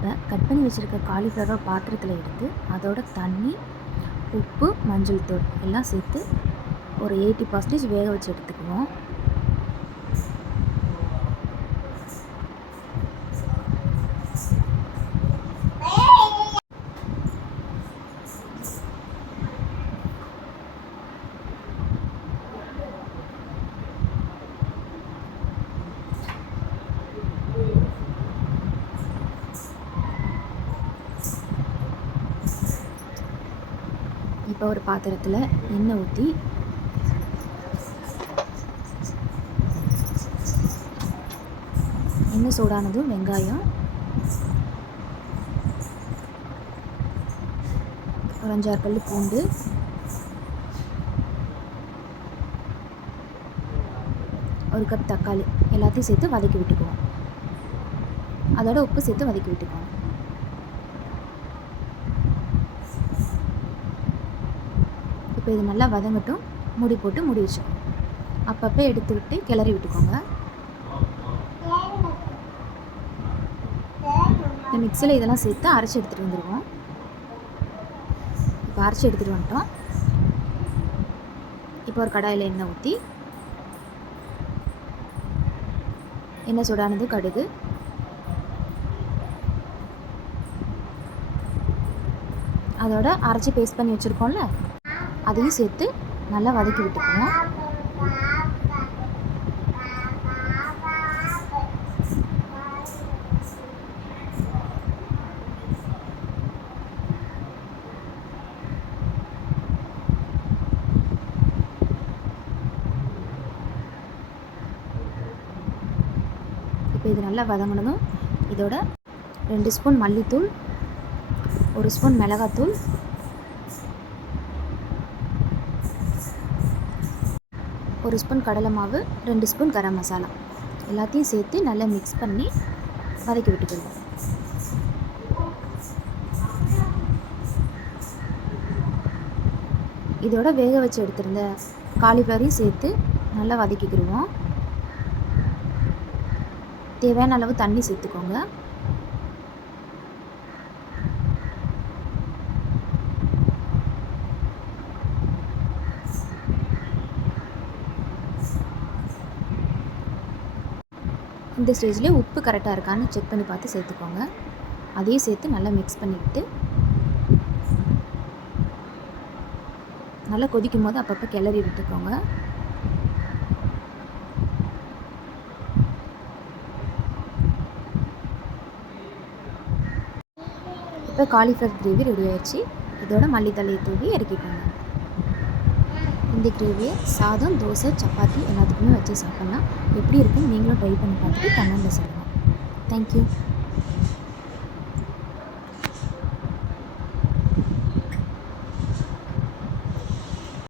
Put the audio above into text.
இப்போ கட் பண்ணி வச்சுருக்க காலிஃப்ளவரை பாத்திரத்தில் எடுத்து அதோட தண்ணி, உப்பு, மஞ்சள் தூள் எல்லாம் சேர்த்து ஒரு 80% வேக வச்சு எடுத்துக்குவோம். இப்போ ஒரு பாத்திரத்தில் எண்ணெய் ஊற்றி எண்ணெய் சூடானதும் வெங்காயம், ஒரு 5-6 பல்லு பூண்டு, ஒரு கப் தக்காளி எல்லாத்தையும் சேர்த்து வதக்கி விட்டுக்குவோம். அதோட உப்பு சேர்த்து வதக்கி விட்டுக்குவோம். இப்போ இது நல்லா வதங்கட்டும். மூடி போட்டு மூடி வச்சுக்கோங்க. அப்பப்போ எடுத்து விட்டு கிளறி விட்டுக்கோங்க. இந்த மிக்சியில் இதெல்லாம் சேர்த்து அரைச்சி எடுத்துகிட்டு வந்துடுவோம். இப்போ அரைச்சி எடுத்துகிட்டு வந்துட்டோம். இப்போ ஒரு கடாயில் எண்ணெய் ஊற்றி எண்ணெய் சூடானது கடுகு, அதோட அரைச்சி பேஸ்ட் பண்ணி வச்சுருக்கோம்ல அதையும் சேர்த்து நல்லா வதக்கி விட்டுக்குவோம். இப்போ இது நல்லா வதங்கணும். இதோட 2 ஸ்பூன் மல்லித்தூள், 1 ஸ்பூன் மிளகாத்தூள், 1 ஸ்பூன் கடலை மாவு, 2 ஸ்பூன் கரம் மசாலா எல்லாத்தையும் சேர்த்து நல்லா மிக்ஸ் பண்ணி வதக்கி விட்டுக்கிடுவோம். இதோட வேக வச்சு எடுத்திருந்த காலிஃப்ளவரையும் சேர்த்து நல்லா வதக்கிக்கிடுவோம். தேவையான அளவு தண்ணி சேர்த்துக்கோங்க. இந்த ஸ்டேஜில் உப்பு கரெக்டாக இருக்கான்னு செக் பண்ணி பார்த்து சேர்த்துக்கோங்க. அதையும் சேர்த்து நல்லா மிக்ஸ் பண்ணிவிட்டு நல்லா கொதிக்கும் போது அப்பப்போ கிளறி விட்டுக்கோங்க. இப்போ காலிஃப்ளவர் கிரேவி ரெடி ஆயிடுச்சு. இதோட மல்லித்தலையை தூவி இறக்கிக்கோங்க. இந்த கிரேவியை சாதம், தோசை, சப்பாத்தி எல்லாத்துக்குமே வச்சு சாப்பிட்லாம். எப்படி இருக்குன்னு நீங்களும் ட்ரை பண்ணி பார்த்துட்டு கமெண்ட்டில் சொல்லுங்கள். தேங்க்யூ.